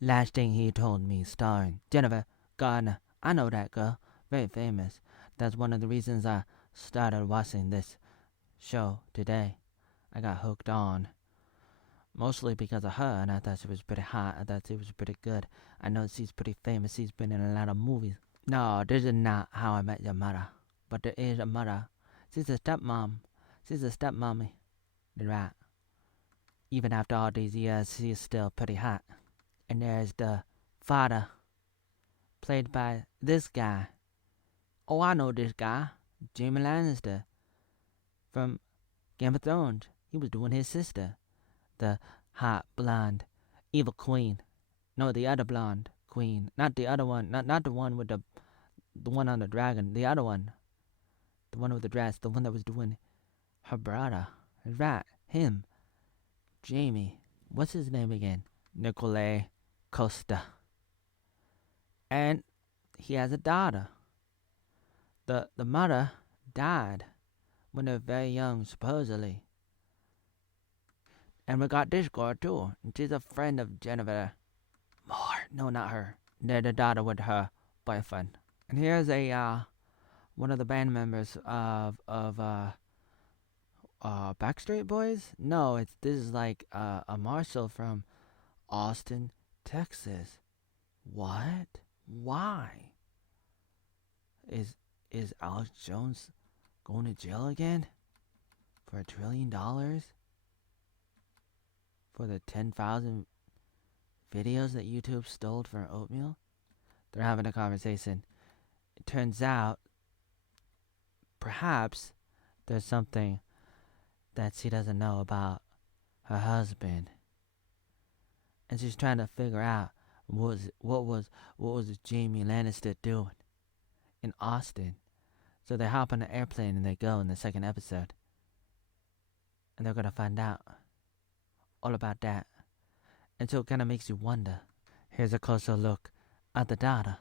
Last thing he told me, starring Jennifer Garner. I know that girl, very famous. That's one of the reasons I started watching this show today. I got hooked on, mostly because of her, and I thought she was pretty hot. I thought she was pretty good. I know she's pretty famous. She's been in a lot of movies. No, this is not How I Met Your Mother, but there is a mother. She's a stepmom. She's a stepmommy. Right. Even after all these years, she's still pretty hot. And there's the father, played by this guy. Oh, I know this guy. Jaime Lannister from Game of Thrones. He was doing his sister, the hot, blonde, evil queen. No, the other blonde queen. Not the other one. Not the one with the one on the dragon. The other one. The one with the dress. The one that was doing her brother. Right. Him. Jamie. What's his name again? Nicolay Costa. And he has a daughter. The mother died when they were very young, supposedly. And we got this girl too. She's a friend of Jennifer Moore. No, not her. They're the daughter with her boyfriend. And here's a one of the band members of Backstreet Boys. No, this is like a Marshall from Austin, Texas. What? Why? Is Alex Jones going to jail again for $1 trillion for the 10,000 videos that YouTube stole from Oatmeal? They're having a conversation. It turns out, perhaps, there's something that she doesn't know about her husband, and she's trying to figure out what was Jamie Lannister doing in Austin. So they hop on an airplane and they go in the second episode, and they're gonna find out all about that. And so it kind of makes you wonder. Here's a closer look at the daughter.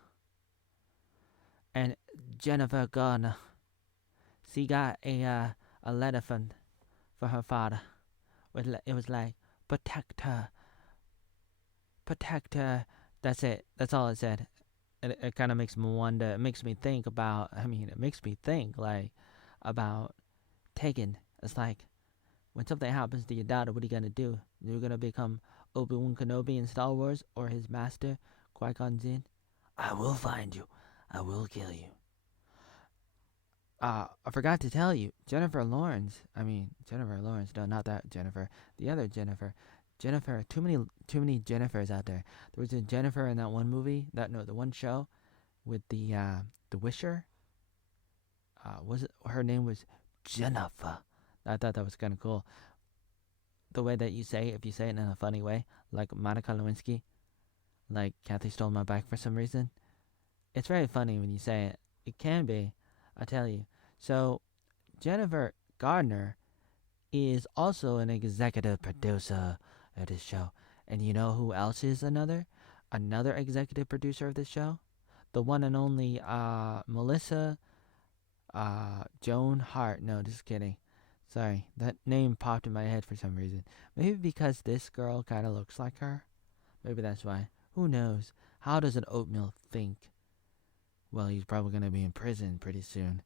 And Jennifer Garner, she got a letter for her father. It was like, protect her. Protect her. That's it. That's all it said. It kind of makes me wonder. It makes me think about, it makes me think, like, about taking. It's like, when something happens to your daughter, what are you going to do? You're going to become Obi-Wan Kenobi in Star Wars, or his master, Qui-Gon Jinn? I will find you. I will kill you. I forgot to tell you, Jennifer Lawrence. No, not that Jennifer. The other Jennifer. Too many Jennifers out there. There was a Jennifer in that one movie. The one show with the Wisher. Her name was Jennifer. I thought that was kind of cool. The way that you say it, if you say it in a funny way, like Monica Lewinsky, like Kathy Stole My Bike for some reason. It's very funny when you say it. It can be, I tell you. So, Jennifer Gardner is also an executive producer of this show. And you know who else is another executive producer of this show? The one and only Melissa Joan Hart. No, just kidding. Sorry, that name popped in my head for some reason. Maybe because this girl kind of looks like her. Maybe that's why. Who knows? How does an Oatmeal think? Well, he's probably going to be in prison pretty soon.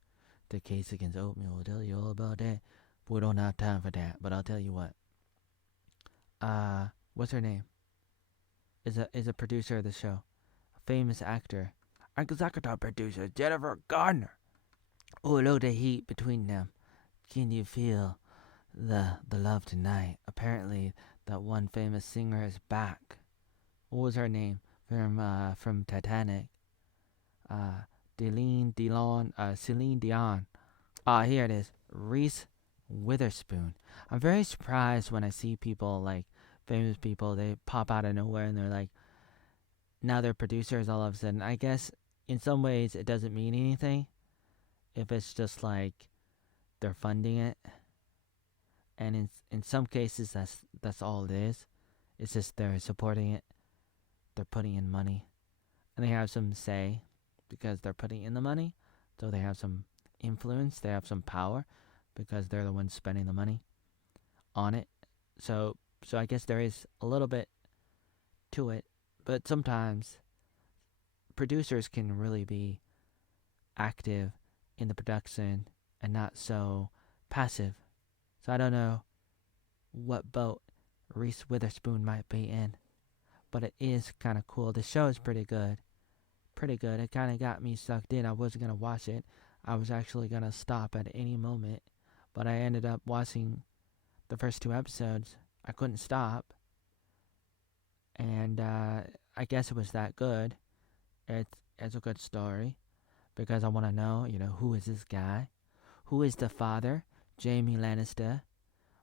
The case against Oatmeal will tell you all about that. But we don't have time for that. But I'll tell you what. What's her name? Is a producer of the show. A famous actor. Executive producer Jennifer Gardner. Oh, look, the heat between them. Can you feel the love tonight? Apparently, that one famous singer is back. What was her name from Titanic? Celine Dion. Here it is. Reese Witherspoon. I'm very surprised when I see people, like famous people, they pop out of nowhere and they're like, now they're producers all of a sudden. I guess in some ways it doesn't mean anything if it's just like they're funding it, and in some cases that's all it is. It's just they're supporting it, they're putting in money, and they have some say because they're putting in the money, so they have some influence, they have some power because they're the ones spending the money on it. So I guess there is a little bit to it, But sometimes producers can really be active in the production and not so passive. So I don't know what boat Reese Witherspoon might be in, but it is kind of cool. The show is pretty good. Pretty good. It kind of got me sucked in. I wasn't going to watch it. I was actually going to stop at any moment, but I ended up watching the first 2 episodes. I couldn't stop, and I guess it was that good. It's a good story because I want to know, who is this guy? Who is the father? Jaime Lannister.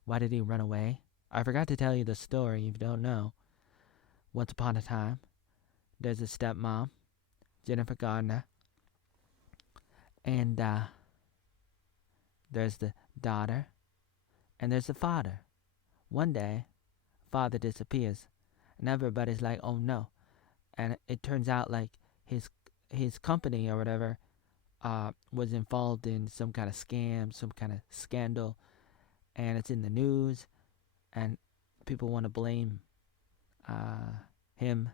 Why did he run away? I forgot to tell you the story if you don't know. Once upon a time, there's a stepmom, Jennifer Gardner, and there's the daughter, and there's the father. One day, father disappears, and everybody's like, "Oh no!" And it turns out like his company or whatever was involved in some kind of scam, some kind of scandal, and it's in the news, and people want to blame him,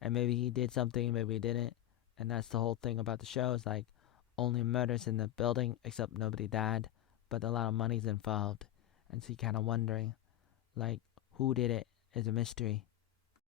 and maybe he did something, maybe he didn't, and that's the whole thing about the show. Is like only murders in the building, except nobody died, but a lot of money's involved, and so you kind of wondering, like, who did it is a mystery.